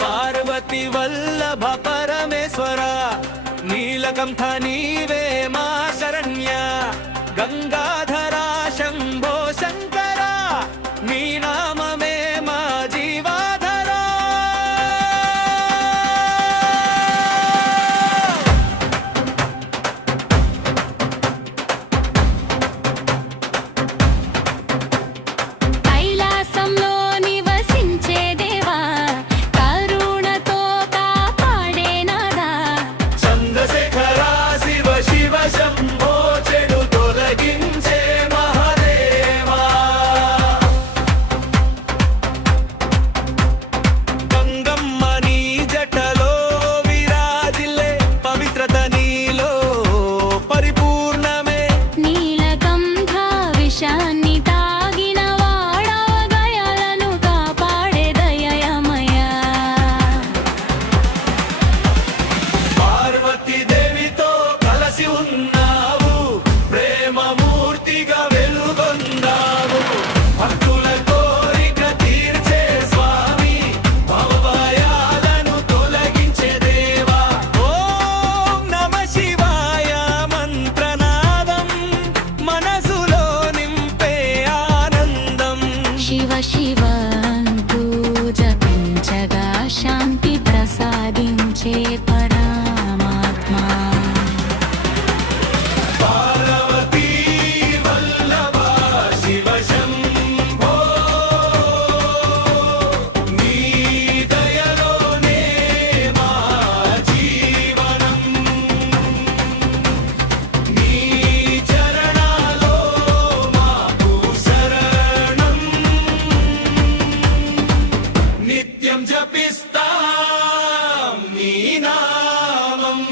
పార్వతి వల్లభ పరమేశ్వర నీలకంఠ నీవే మా శరణ్య గంగాధరా శంభో శంకర నీ నామమే మా జీవాధరా కైలాసంలో నివసించే దేవా కరుణతో కాపాడే నాదా చంద్రశేఖర శివ శివ శంభో చెడు తొలగించే మహాదేవా గంగమ్మ నీ జటలో విరాజిల్లే పవిత్రత నీలో పరిపూర్ణమే నీలకంఠ విషాన్ని తాగిన వాడవ గయలను కాపాడే దయమయా పార్వతీ దేవితో కలసి ఉన్నావు ప్రేమమూర్తిగా వెలుగొందావు భక్తుల కోరిక తీర్చే స్వామి భవభయాలను తొలగించే దేవా ఓం నమ శివాయ మంత్రనాదం మనసులో నింపే ఆనందం శివ శివ అంటూ జపించగా శాంతి ప్రసాదించే పరమాత్మా పార్వతీ వల్లభ శివ శంభో నీ దయలోనే మా జీవనం నీ చరణాలో మాకు శరణం నిత్యం జపిస్తాం నీ నామం